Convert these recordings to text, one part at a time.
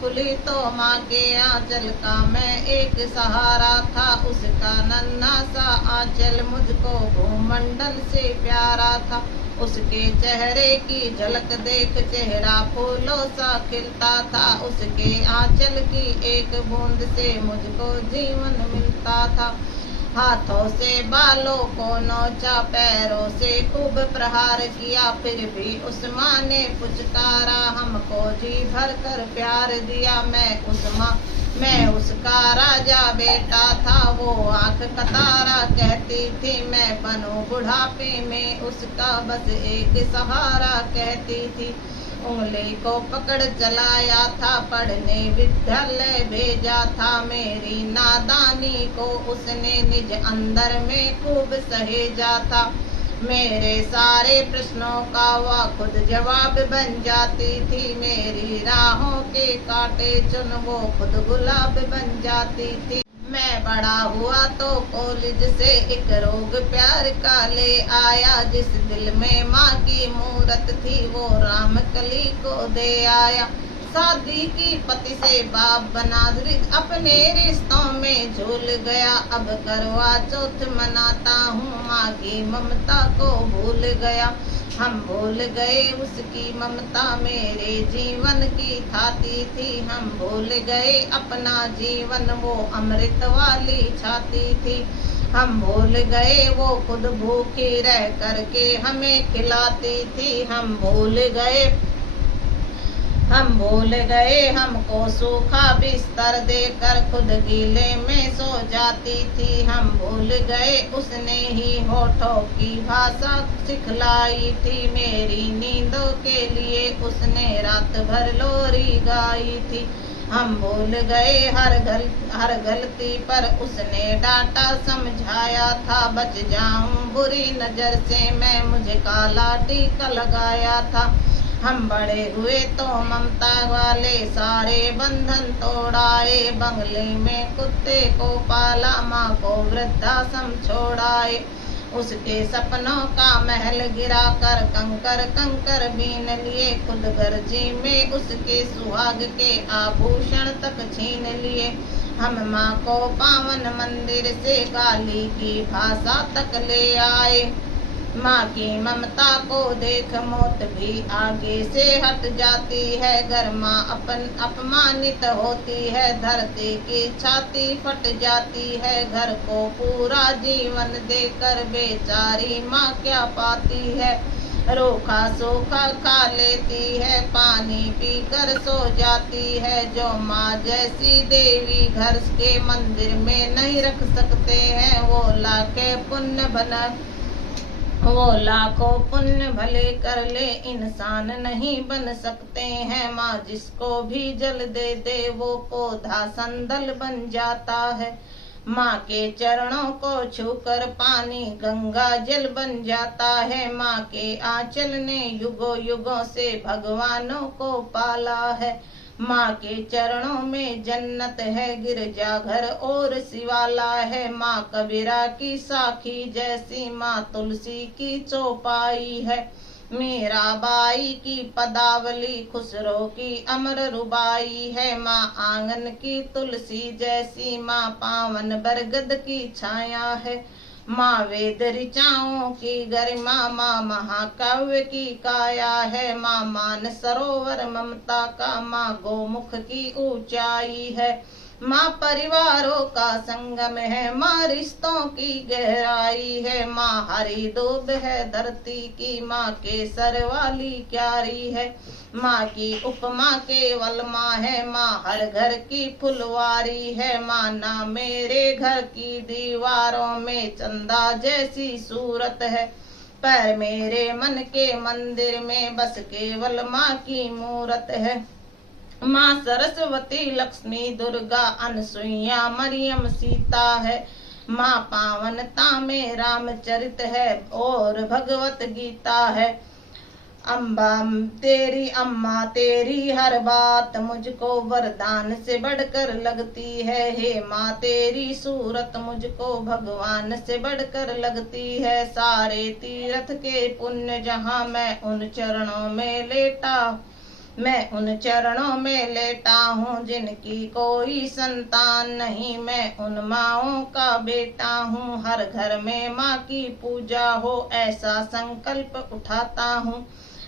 खुली तो माँ के आंचल का मैं एक सहारा था। उसका नन्हा सा आंचल मुझको भूमंडल से प्यारा था। उसके चेहरे की झलक देख चेहरा फूलों सा खिलता था। उसके आंचल की एक बूंद से मुझको जीवन मिलता था। हाथों से बालों को नोचा, पैरों से खूब प्रहार किया, फिर भी उस माँ ने पुचकारा, हमको जी भर कर प्यार दिया। मैं उसका राजा बेटा था। वो आंख का तारा कहती थी, मैं बनूं बुढ़ापे में उसका बस एक सहारा कहती थी। उंगली को पकड़ चलाया था, पढ़ने विद्यालय भेजा था। मेरी नादानी को उसने निज अंदर में खूब सहेजा था। मेरे सारे प्रश्नों का वह खुद जवाब बन जाती थी। मेरी राहों के कांटे चुन वो खुद गुलाब बन जाती थी। मैं बड़ा हुआ तो कॉलेज से एक रोग प्यार का ले आया। जिस दिल में माँ की मूरत थी वो राम कली को दे आया। शादी की पति से बाप बना, अपने रिश्तों में झूल गया। अब करवा चौथ मनाता हूँ, माँ की ममता को भूल गया। हम भूल गए उसकी ममता मेरे जीवन की थाती थी। हम भूल गए अपना जीवन वो अमृत वाली छाती थी। हम भूल गए वो खुद भूखी रह करके हमें खिलाती थी। हम भूल गए हमको सूखा बिस्तर देकर खुद गीले में सो जाती थी। हम भूल गए उसने ही होठों की भाषा सिखलाई थी। मेरी नींदों के लिए उसने रात भर लोरी गाई थी। हम भूल गए हर गलती पर उसने डांटा समझाया था। बच जाऊं बुरी नजर से मैं मुझे काला टीका लगाया था। हम बड़े हुए तो ममता वाले सारे बंधन तोड़ाए। बंगले में कुत्ते को पाला, माँ को वृद्धाश्रम छोड़ाए। उसके सपनों का महल गिरा कर कंकर बीन लिए। खुद गर्जी में उसके सुहाग के आभूषण तक छीन लिए। हम माँ को पावन मंदिर से गाली की भाषा तक ले आए। माँ की ममता को देख मौत भी आगे से हट जाती है। घर माँ अपमानित होती है, धरती की छाती फट जाती है। घर को पूरा जीवन देकर बेचारी माँ क्या पाती है। रूखा सूखा खा लेती है, पानी पीकर सो जाती है। जो माँ जैसी देवी घर के मंदिर में नहीं रख सकते हैं, वो लाखों पुण्य भले कर ले इंसान नहीं बन सकते हैं। माँ जिसको भी जल दे दे वो पौधा संदल बन जाता है। माँ के चरणों को छूकर पानी गंगा जल बन जाता है। माँ के आंचल ने युगों युगों से भगवानों को पाला है। माँ के चरणों में जन्नत है, गिरजाघर और शिवाला है। माँ कबीरा की साखी जैसी, माँ तुलसी की चौपाई है। मीराबाई की पदावली, खुसरो की अमर रुबाई है। माँ आंगन की तुलसी जैसी, माँ पावन बरगद की छाया है। माँ वेद ऋचाओं की गरिमा, माँ महाकाव्य की काया है। माँ मान सरोवर ममता का, माँ गोमुख की ऊंचाई है। माँ परिवारों का संगम है, माँ रिश्तों की गहराई है। माँ हरी दूब है धरती की, माँ केसर वाली क्यारी है। माँ की उपमा केवल माँ है, माँ हर घर की फुलवारी है। माँ ना मेरे घर की दीवारों में चंदा जैसी सूरत है, पर मेरे मन के मंदिर में बस केवल माँ की मूरत है। माँ सरस्वती लक्ष्मी दुर्गा अनसुईया मरियम सीता है। माँ पावनता में रामचरित है और भगवत गीता है। अम्मा तेरी हर बात मुझको वरदान से बढ़कर लगती है। हे माँ तेरी सूरत मुझको भगवान से बढ़कर लगती है। सारे तीर्थ के पुण्य जहाँ मैं उन चरणों में लेटा मैं उन चरणों में लेटा हूँ जिनकी कोई संतान नहीं। मैं उन माँओं का बेटा हूँ, हर घर में माँ की पूजा हो ऐसा संकल्प उठाता हूँ।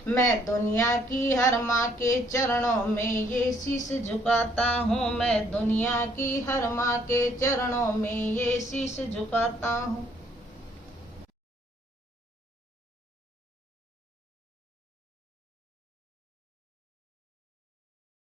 मैं दुनिया की हर माँ के चरणों में ये शीश झुकाता हूँ। मैं दुनिया की हर माँ के चरणों में ये शीश झुकाता हूँ।